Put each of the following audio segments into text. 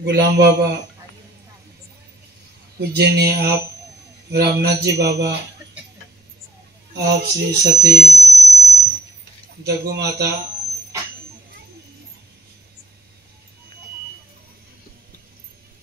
गुलाम बाबा, पूजनीय आप रामनाथ जी बाबा, आप श्री सती दगू माता,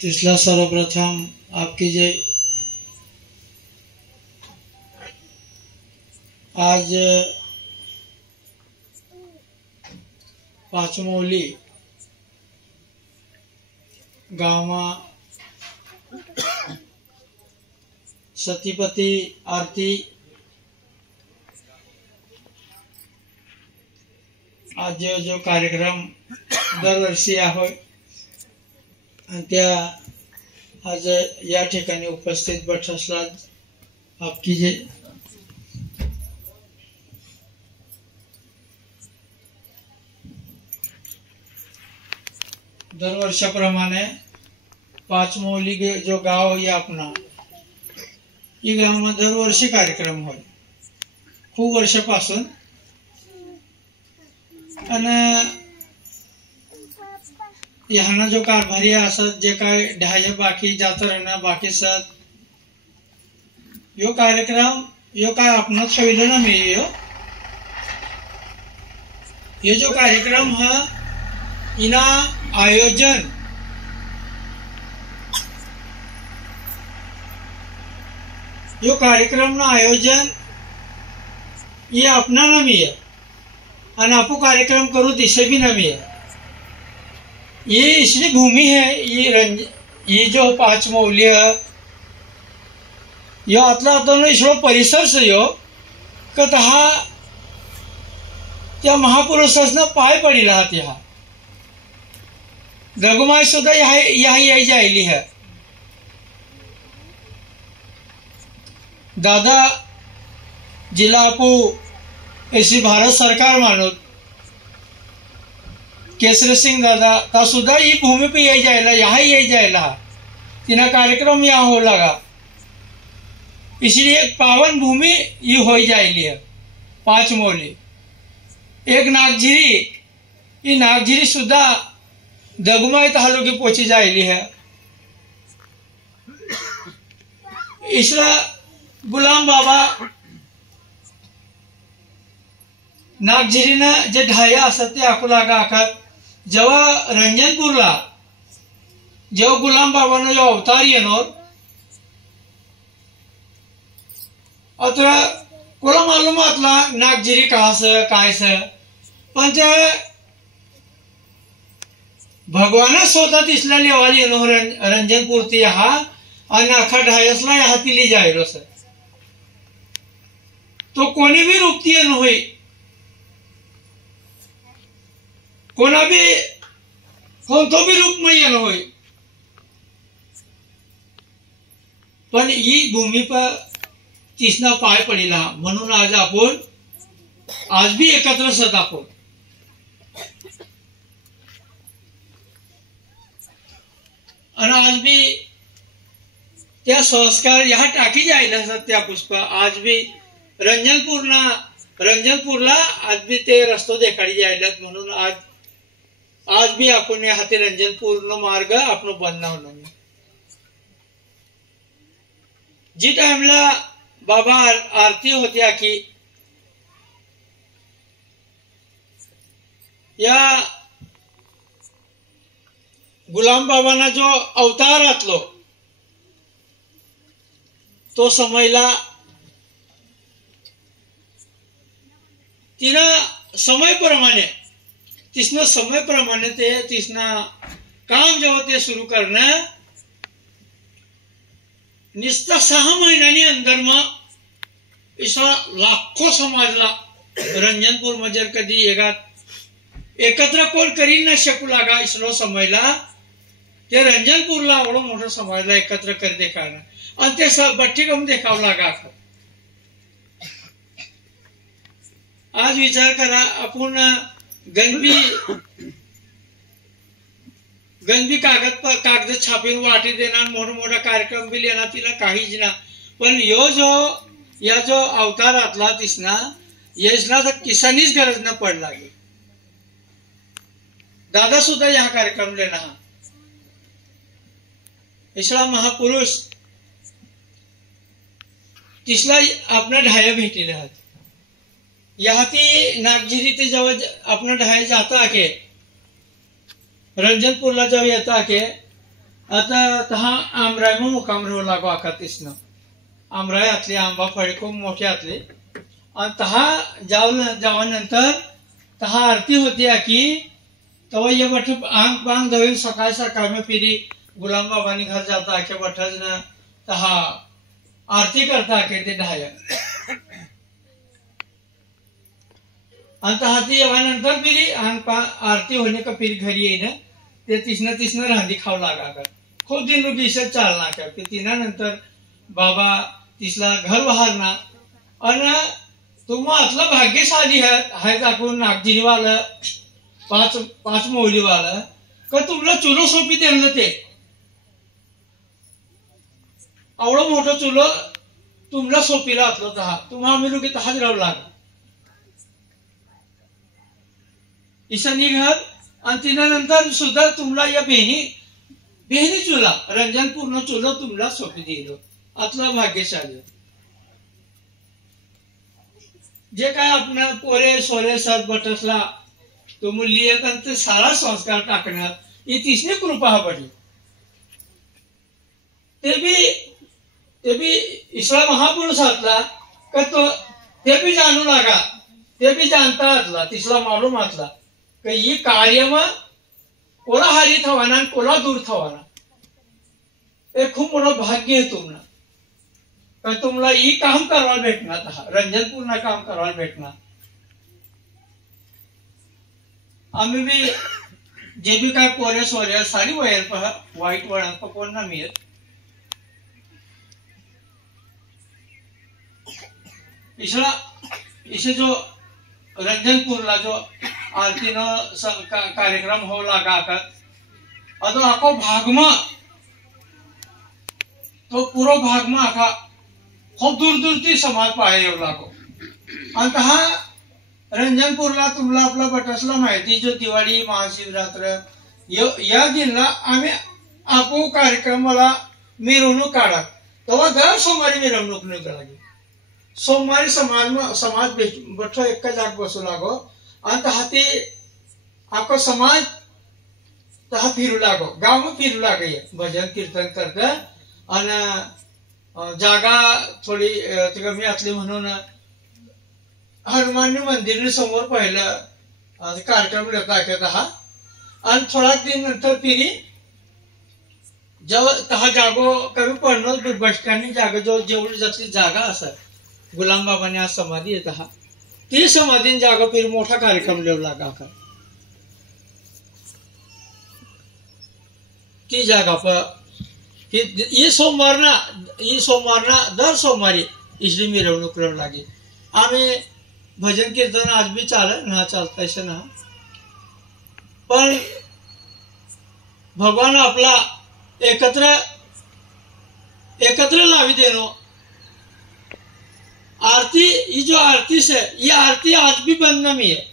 तिसला सर्वप्रथम आपकी जय। आज पाचमौली गाँव में सतीपति आरती आज जो कार्यक्रम दरवर्षी आहे त्या आज या ठिकाणी उपस्थित बठसला आपकी जय। दरवर्षाप्रमाणे पाचमौली जो गाव आहे अपना ये गाव में दरवर्षी कार्यक्रम होय खूप वर्षापासून। आणि ह्याना जो कारभारी असत जे काय ढाय बाकी जातरांना बाकी सत यो कार्यक्रम यो काय आपण ठेवलं ना मी ये जो कार्यक्रम है इना आयोजन जो कार्यक्रम ना आयोजन ये अपना नमी है और आपको कार्यक्रम करो दिसे भी नमी है। ये इसलिए भूमि है ये जो पाचमौली है यो आतला आता इसरो परिसर से यो कहा त्या महापुरुषांना पाय पडिला हात ह्या दगुमाई सुद्धा यही जायली है। दादा जिला आपू ऐसी भारत सरकार मानो केसरी सिंह दादा का सुद्धा ये भूमि पे यही जायला तिना कार्यक्रम यहाँ हो लगा इसलिए एक पावन भूमि ये हो जायली है पाचमौली। एक नागझिरी ये नागझिरी सुद्धा दगुमाई तालुके पोची जायली है। इसला गुलाम बाबा नागझिरीना जे ढाया असत ते अकोलागा आखात जेव्हा रंजनपूरला जेव्हा गुलाम बाबानं जो अवतार येणार आता कोला मालूम आतला नागझिरी काय पण ते भगवान स्वतः तिसला लेवाली रंजनपूर ती हा आणि अखा ढायसला हातीली जायलो सर तो कोणी भी रूपती होई कोणा भी कोणतो भी रूप में येन होई पण ही भूमी पर तिसना पाय पडिला म्हणून आज आपण आज भी एकत्र सत आपण आणि आज भी त्या संस्कार यहाँ टाकी जायला सत्या पुष्प आज भी रंजनपूरला आज भी ते रस्तो देखाडी जायलात म्हणून आज भी आपण हाती रंजनपूर नो मार्ग आपण बंद होणार। जी टाइमला बाबा आरती होत्या की या गुलाम बाबांना जो अवतार आतलो तो समयला तिना समय प्रमाणे ते तिसना काम जेव्हा ते सुरू करना निस्ता 6 महिन्यानी अंदर मग इसा लाखों समाजला रंजनपूर मजर कधी एकत्र कोण करी न शकू लागा इसलो समयला ते रंजनपूरला एवढं मोठं समाजला एकत्र कर देखाना आणि ते सब बट्टी कम देखाव लागा। आज विचार करा आपण गंजबी कागद छापीन वाटी देणार मोठा कार्यक्रम भी लेना तिला काहीच ना पण यो जो अवतार आतला तिसना यसना तर किसानीच गरज न पड लागली। दादा सुद्धा यह कार्यक्रम लेना इसला महापुरुष तिसला अपना ढाया भेटेले आहात यहाँ ती नागझिरी ते जवळ अपना ढाया जाता के रंजनपूरला जवळ येता के आता तहा आमराय मग मुकाम राहू लागो आका तिसनं आमराय आतले आंबा फळे खूप मोठे आतले आणि तहा जावानंतर तहा आरती होती की तवा ये बठ आंग बांग धवेल सकाळ सकाळ में फिरी गुलाम बाबानी घर जाता के बठज न तहा आरती करता के ते ढाया आणि तहा ती येवानंतर फिरी आरती होने का फिर घरी येईन ते तिसनं रांधी खाऊ लागा कर खूप दिन लोग इसे चालना कर ते तिनानंतर बाबा तिसला घर बहारना आणि तुम्हा अतला भाग्यशाली है दाखवून नागझिरीवालं पाच मोहलीवालं का तुमला चुलो सोपी त्यांना ते आवडं मोठं चुलो तुमला सोपीला असलो तहा तुम्हा आम्ही लोक तहाच राहू लागला ईशानी घर आणि तिनानंतर सुद्धा तुम्हाला या बेहनी चुला रंजन पूर्ण चुलो तुम्हाला सोपी दिलो आतला भाग्यशाली जे काय आपण पोरे सोरे सत बटसला तो मुली ते सारा संस्कार टाकण्यात ही तिसरी कृपा हा पडली ते भी ईश्वर महापुरुष आतला का तो ते भी जानू लागा ते भी जानता आतला तिसला मालूम आतला का ही कार्य मग कोला हारी थवाना कोला दूर थवाना हे खूप मोठं भाग्य आहे तुम्हाला का तुम्हाला ही काम करायला भेटणार रंजन पूर्ण काम करायला भेटणार आम्ही भी जे भी काय पोऱ्या सोऱ्या सारी वयर पहा वाईट वळण कोण ना मिळत इसे जो रंजनपूरला जो आरतीनं कार्यक्रम हो लागा कर अदो आखो भागमा तो पूरो भागमा आखा खूप दूर ती समाज पाहे येऊ लागो आणि तहा रंजनपूरला तुम्हाला आपला बटसला माहिती जो दिवाळी महाशिवरात्र या दिनला आम्ही आपो कार्यक्रमाला मिरवणूक काढा तेव्हा दर सोमवारी मिरवणूक निघाली सोमवारी समाज बठो एक जाग बसू लागो आणि तहा ते आखो समाज तहा फिरू लागो गाव में फिरू लागे भजन कीर्तन करत आणि जागा थोडी कमी असली म्हणून हनुमान मंदिर समोर पहिलं कार्यक्रम लेता हा आणि थोडा दिन नंतर फिरी जेव्हा तहा जागो कमी पडणार बस स्टँड जागा जो जेवढी जातली जागा असत गुलाम बाबाने आज समाधी येत हा ती समाधीन जागा फिर मोठा कार्यक्रम लेव लागा का ती जागा पर ये सोमवार ना दर सोमवारी इसली मिरवणूक रव लागे आम्ही भजन कीर्तन आज भी चाले ना चालता ऐसे ना पण भगवान आपला एकत्र लावी देनो आरती ही जो आरती से ये आरती आज भी बंद नहीं है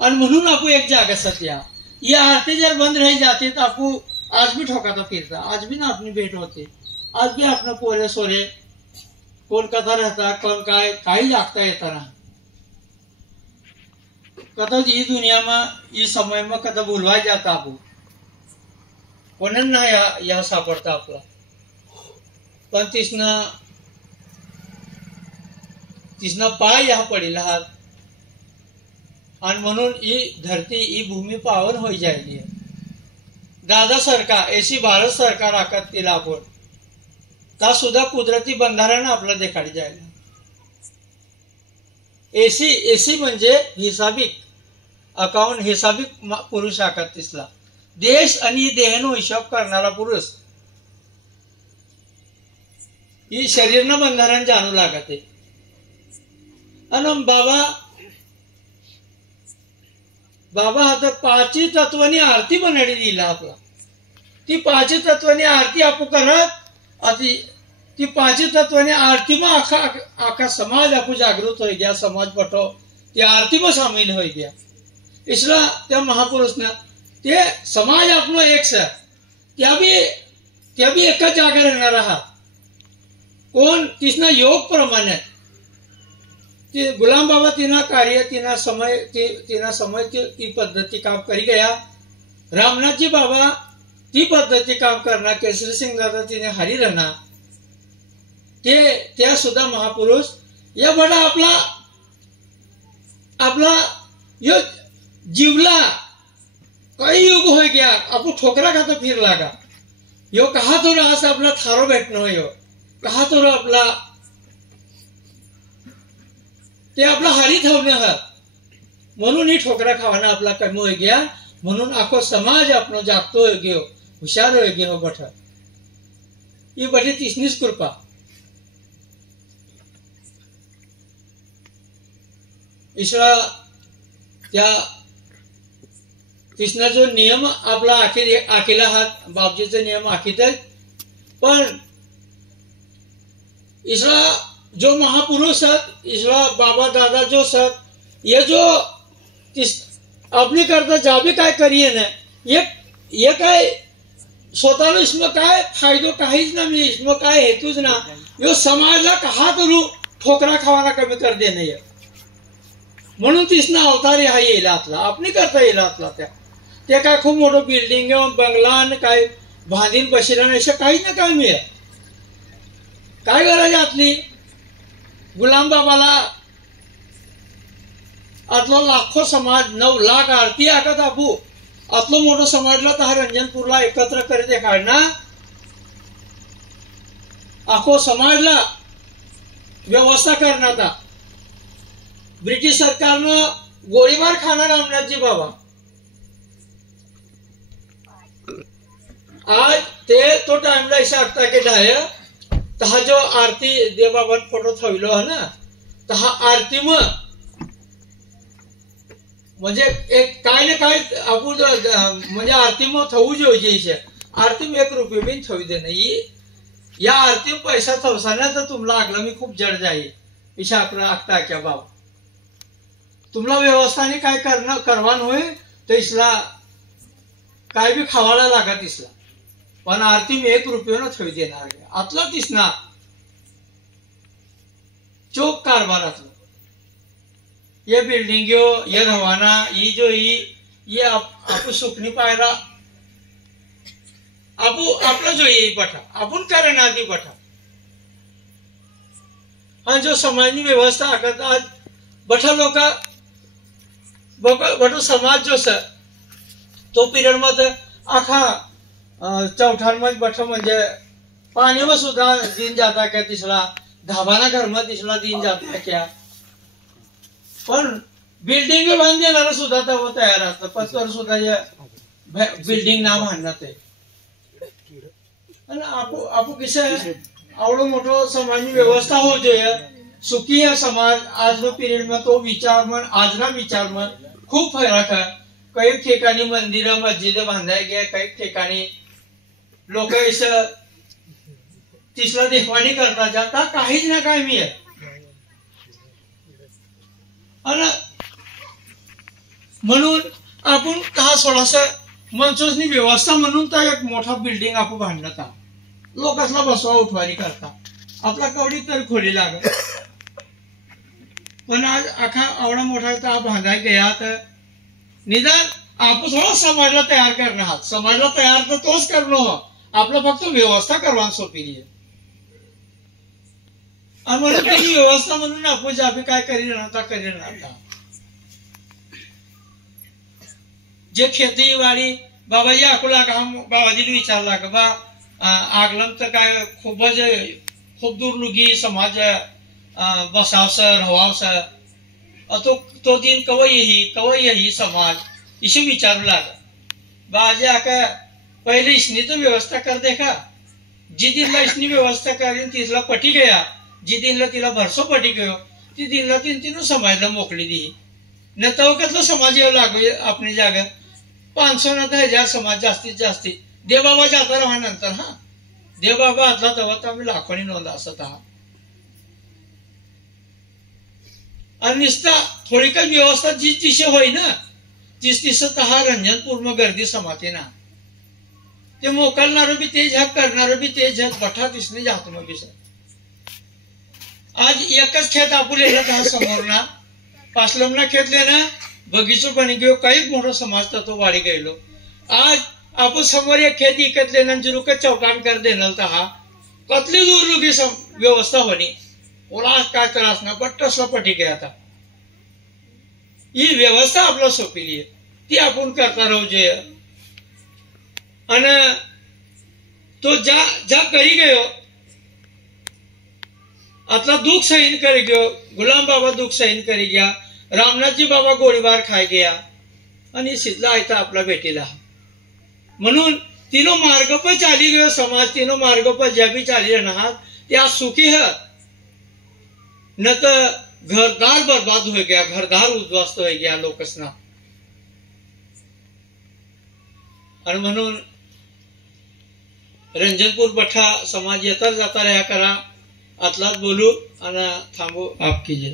और म्हणून आपको एक जागा सत्या ये आरती जब बंद रह जाती तो आपको आज भी ठोकाता फिरता आज भी ना अपनी भेंट होती आज भी अपना पोरे सोरे कौन कथा रहता कौन काय लागता येता ना कथा ये दुनिया में ये समय में कथा भूलवा जाता आपको कोण ना या सापडता आपला पण तिसना पाय यहाँ पडेला हात आणि म्हणून ही धरती ही भूमी पावन हो जाएगी दादा सरकार ऐसी भारत सरकार आखत तिला आपण ता सुद्धा कुदरती बंधाऱ्यानं आपला देखाडी जायला एसी म्हणजे हिसाबिक अकाउंट हिसाबिक पुरुष आखत तिसला देश आणि देहनो हिशोब करणारा पुरुष ही शरीरनं बंधारण जाणू लागते आणि बाबा आता पाची तत्वानी आरती बनाडी दिला आपला ती पाची तत्वानी आरती आपू करत अति ती पाची तत्वानी आरती में आखा समाज आपू जागृत हो गया समाज पटो ती आरती में शामिल हो गया इसलिए त्या महापुरुष ने ते समाज आपलो एक से त्या भी त्या बी एका जागा राहणार आहात कोण तिसना योग प्रमाणे ते गुलाम बाबा तिना कार्य तिना समय ती पद्धती काम करी गया रामनाथजी बाबा ती पद्धती काम करना केसरी सिंग दादा तिने हरी रहना ते त्या सुद्धा महापुरुष या बड़ा आपला यो जीवला काही युग हो गया आपको ठोकरा खाता फिर लागा यो कहा तो रहा आपला थारो भेटणं यो कहा तो आपला ते आपला हारी ठेवणं हा म्हणून ही ठोकरा खावाना आपला कमी हो गया म्हणून आखो समाज आपनो जागतो हो गयो हुशार हो गयो बठ ये बठी तिसनीच कृपा ईश्वरा त्या तिसना जो नियम आपला आखिला हात बापजीचा नियम आखित आहे पण ईश्वरा जो महापुरुष है ईश्वरा बाबा दादा जो सत ये जो अपनी करता जाबी काय करिए ना ये काय स्वतःला इसमें काय फायदो काहीच ना मी इसमें काय हेतूच ना यो समाजला कहा करू ठोकरा खावाना कमी कर देणे ये म्हणून तिसना अवतार हा येईल आतला आपण करता येईल आतला त्या काय खूप मोठं बिल्डिंग बंगला काय बांधीन बशिरान असं काहीच ना काय मिळेल काय गरज आतली गुलाम बाबाला आतलो लाखो समाज 9 लाख आरती आकत आपू आतलो मोठो समाजला तर रंजनपूरला एकत्र करीत काढना आखो समाजला व्यवस्था करण्याचा ब्रिटिश सरकारनं गोळीबार खाना रामनाथजी बाबा आज ते तो टाइमला ऐसा आता के डाय तहा जो आरती देव बाबा फोटो थविलो है ना तहा आरती म्हणजे एक काय ना काय आपण म्हणजे आरती में थवू जोईजे आरती में 1 रुपये भी थवी दे नाही या आरती में पैसा थवसाना तर तुमला आगला मी खूप जड जाईल इशा आपला आगता क्या बाबा तुमला व्यवस्थाने काय करवान होय तो इसला काय भी खावाला लागत इसला पण आरती में 1 रुपये न थवी देणार आतला तिसना चोक कारभारातलं ये बिल्डिंग ये रवाना ये जो ये आपू सुखनी पायरा आपू आपला जो ये बठा आपण कारण आधी बठा हा जो समाजनी व्यवस्था आगत आज बठा लोक बठो समाज जो सर तो पिरियड मध्ये आखा चौठाण मध्ये बठो म्हणजे पाणी व सुद्धा दिन जाता क्या तिसरा धाबाना घर मध्ये तिसरा दिन जाता क्या पण बिल्डिंग बांध देणार सुद्धा तर तयार असतं पत्कर सुद्धा बिल्डिंग ना बांधण्यात आहे आपू कसं आहे आवडो मोठो समाजनी व्यवस्था हो જોઈએ सुखी है समाज आज नो पीरियड में तो विचार मन आज ना विचार मन खूप फरक है कई ठिकाणी मंदिर मस्जिद बांधाय गए कई ठिकाणी लोक असं तिसरा देखवाणी करता जाता काहीच ना काही मी आहे म्हणून आपण का थोडासा मनसोसनी व्यवस्था म्हणून तर एक मोठा बिल्डिंग आपण बांधण्यात लोकांना बसवा उठवारी करता आपला कवडी तर खोली लागत पण आज आखा आवडा मोठा तर बांधाय गया तर निदान आपण थोडा समाजला तयार करणार आहात समाजला तयार तर तोच करणं आपलं फक्त व्यवस्था करवान सोपी आहे आणि म्हणून त्याची व्यवस्था म्हणून आपण जाबी काय करीन जे खेती बाबाजी अकोला काम बाबाजीला विचारला का बा आगलम तर काय खूप दूर लुगी समाज बसावसं रहावसं तो दिन कव यही समाज इसे विचारू लागा बाजे आका पहले इसने तो व्यवस्था कर देखा जी दिन ला इसने व्यवस्था करीन तिसला पटी गया जी दिन ला तिला भरसो पटी गयो ती दिन ला तीन समाजला मोकली दी न तवकतला समाज येऊ लागू अपनी जागा 500 न 1000 समाज जास्तीत जास्ती देवबाबा जाता रहा नंतर हा देवबाबा आतला तवा तर आम्ही लाखोनी नोंद असत आहात आणि निस्ता थोडी काही व्यवस्था जी तिशे होई ना तीस तहा रंजनपूर में गर्दी समाते ना ते मोकलणारं बी तेज है, करणारं बी तेज है, बठा दिसणे जात मग बी सर. आज एकच खेत आपुले हा समोर ना पासलमना खेतले ना बगीचो बनी गयो, काही मोठो समाज तो वाढी गेलो. आज आपण समोर एक खेत इकतले ना जुरुक चौकान कर देणार तर हा कतली दूर रुगी व्यवस्था होनी ओला काय त्रास ना पण तसला पटी गया आता ही व्यवस्था आपला सोपली आहे ती आपण करता राहू जे. અને तो जा करी गयो आतला दुख सहन करी गयो. गुलाम बाबा दुख सहन करी गया, रामनाथजी बाबा गोळीबार खाय गया आणि शिदला आयता आपला भेटीला. म्हणून तीनों मार्ग पर चाली गयो समाज, तीनों मार्ग पर जब भी चाली रहना त्या सुखी है न तो घरदार बर्बाद हो गया, घरदार उद्ध्वस्त हो गया लोकसना. आणि म्हणून रंजनपूर बठा समाज येता जाता रहा करा. आतलाच बोलू आणि थांबू आपकी जय.